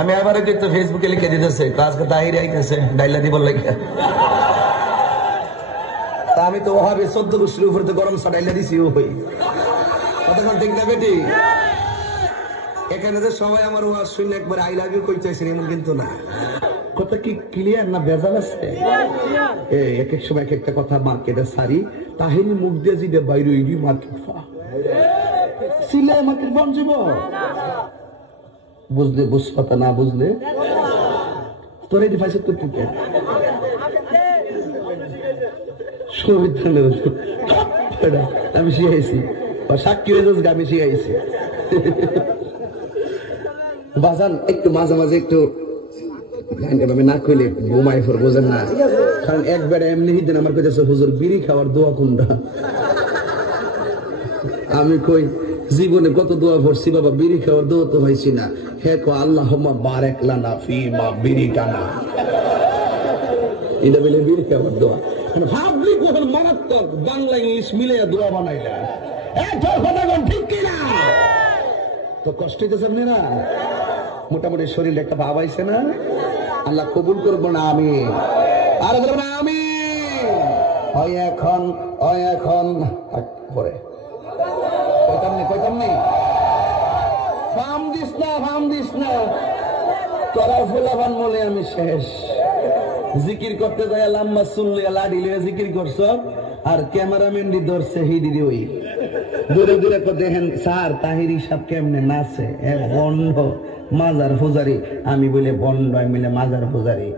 আমি আবার কিন্তু ফেসবুকে লিখে দিতেছে আজকে তাহির আইতেছে ডাইলা দিব লাগে। আমি তো ওভাবে 14 গোষ্ঠীর উপরে তো গরম ডাইলা দিছি ও হই কতক্ষণ ঠিক না বেটি। এখানে যে সবাই আমার ওয়াজ শুনে একবার আই লাভ ইউ কইতেছেন এমন কিন্তু না। কথা কি ক্লিয়ার না ভেজাল আছে? এক এক সময় এক একটা কথা মার্কেটে সারি তাহিনী মুখ দিয়ে জিদে বাইরে ইডি মার্কেট সিলে মার্কেট বন যাব বুঝলে বুঝ কথা না বুঝলে তোর এটি ফাইসে তো ঠিক আমি শিখাইছি বা সাক্ষী রেজাজ আমি শিখাইছি। বাজান একটু মাঝে মাঝে একটু না কইলে ঘুমাই ফোর বোঝেন না, কারণ একবারে এমনি দিন আমার কাছে হুজুর বিড়ি খাওয়ার দোয়া কোনটা। আমি কই জীবনে কত দোয়া পড়ছি বাবা, বিড়ি খাওয়ার দোয়া তো হয়েছি না। হে কো আল্লাহুম্মা বারিক লানা ফি মা বিড়ি কানা, এটা বলে বিড়ি খাওয়ার দোয়া। ভাবলি কোন মারাত্মক বাংলা ইংলিশ মিলে দোয়া বানাইলা, ঠিক কিনা? তো কষ্ট হইতেছে আপনারা, মোটামুটি শরীরে একটা ভাব আইছে না, আল্লাহ কবুল করবো না আমি আর বলবো না আমি এখন পরে কইতাম নি ফার্ম দিস না তোরা ফুলাবান বলে আমি শেষ। জিকির করতে যায় লাম্বা চুল্লিয়া লাডি লিয়ে জিকির করছ, আর ক্যামেরাম্যান দি ধরছে হিডি ওই দূরে দূরে দেখেন স্যার তাহিরি সাহেব কেমনে নাচে, বন্ড মাজার পূজারি। আমি বলে বন্ড, আমি বলে মাজার পূজারি।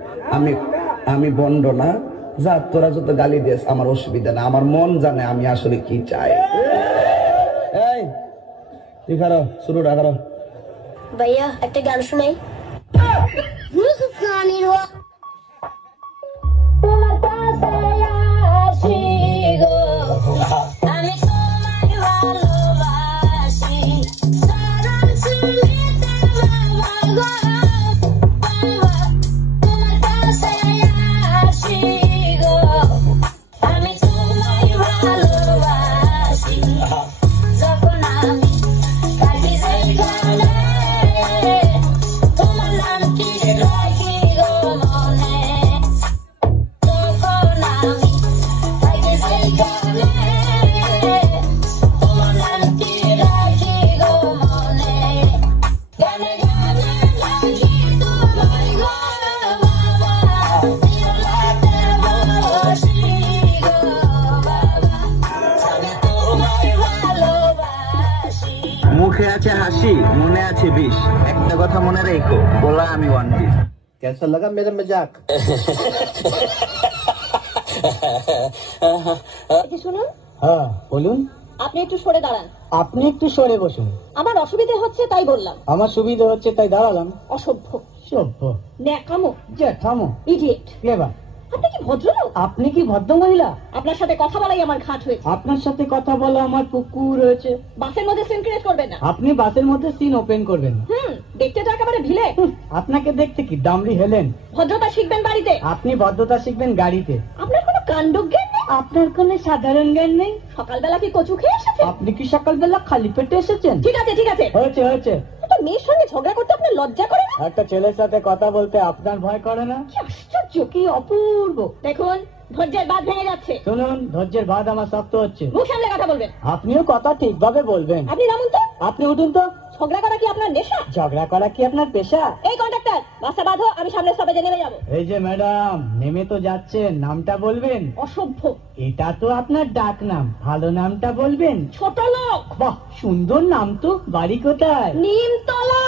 আমি বন্ড না, যা তোরা যত গালি দিস আমার অসুবিধা না, আমার মন জানে আমি আসলে কি চাই। এই তুই খারো শুরুটা করো। ভাইয়া একটা গান শোনাই। মুখে আছে হাসি, মনে আছে বিষ। একটা কথা মনে রেখো, বলা আমি ওয়ান পিস। कैसा लगा मेरा मजाक? শুনুন। হ্যাঁ বলুন। আপনি একটু সরে দাঁড়ান। আপনি একটু সরে বসুন। আমার অসুবিধা হচ্ছে তাই বললাম। আমার সুবিধা হচ্ছে তাই দাঁড়ালাম। অসভ্য, সভ্য, ন্যাকামো, জ্যাঠামো, ইডিয়েট। ক্লেভার। আপনি কি ভদ্রলোক? আপনি কি ভদ্র মহিলা? আপনার সাথে কথা বলাই আমার ঘাট হয়েছে। আপনার সাথে কথা বলা আমার পুকুর হয়েছে। বাসের মধ্যে সিন ক্রিয়েট করবেন না। আপনি বাসের মধ্যে সিন ওপেন করবেন না। দেখতে তো একেবারে ভিলে। আপনাকে দেখতে কি দামড়ি হেলেন? ভদ্রতা শিখবেন বাড়িতে। আপনি ভদ্রতা শিখবেন গাড়িতে। আপনার কোনো কাণ্ডজ্ঞান নেই। আপনার কোনো সাধারণ জ্ঞান নেই। সকালবেলা কি কচু খেয়ে এসেছেন? আপনি কি সকালবেলা খালি পেটে এসেছেন? ঠিক আছে হয়েছে। একটা মেয়ের সঙ্গে ঝগড়া করতে আপনার লজ্জা করে না? একটা ছেলের সাথে কথা বলতে আপনার ভয় করে না? কি আশ্চর্য, কি অপূর্ব। দেখুন ধৈর্যের বাঁধ ভেঙে যাচ্ছে। শুনুন, ধৈর্যের বাঁধ আমার শক্ত হচ্ছে। মুখ সামলে কথা বলবেন। আপনিও কথা ঠিকভাবে বলবেন। আপনি নামুন তো। আপনি উঠুন তো। ঝগড়া করা কি আপনার নেশা? ঝগড়া করা কি আপনার পেশা? এই কন্ডাক্টর, বাসা বাঁধো, আমি সামনের স্টপেজে নেমে যাবো। এই যে ম্যাডাম, নেমে তো যাচ্ছেন, নামটা বলবেন। অসভ্য। এটা তো আপনার ডাক নাম, ভালো নামটা বলবেন। ছোট লোক। বাহ, সুন্দর নাম তো। বাড়ি কোথায়? নিমতলা।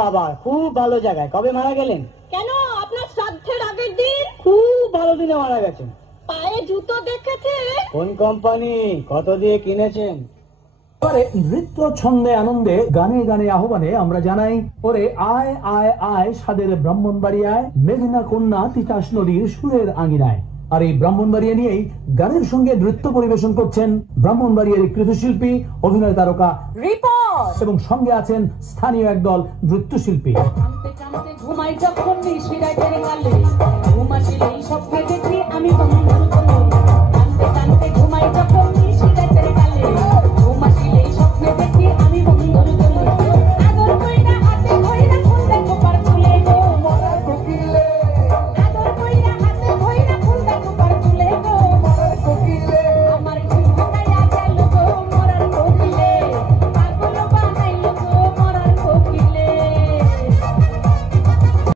বাবা, খুব ভালো জায়গায়। কবে মারা গেলেন? কেন, আপনার শ্রাদ্ধের আগের দিন। খুব ভালো দিনে মারা গেছেন। পায়ে জুতো দেখেছে? কোন কোম্পানি, কত দিয়ে কিনেছেন? নৃত্য ছন্দে আনন্দে গানে গানে আহ্বানে আমরা জানাই, ওরে আয় আয় আয় সাদের ব্রাহ্মণবাড়িয়ায়, মেঘনা কন্যা তিতাস নদীর সুরের আঙিনায়। আর এই ব্রাহ্মণবাড়িয়া নিয়েই গানের সঙ্গে নৃত্য পরিবেশন করছেন ব্রাহ্মণবাড়িয়ার কৃতশিল্পী, অভিনয় তারকা রিপোর্ট এবং সঙ্গে আছেন স্থানীয় একদল নৃত্যশিল্পী। ঘুমাই যখন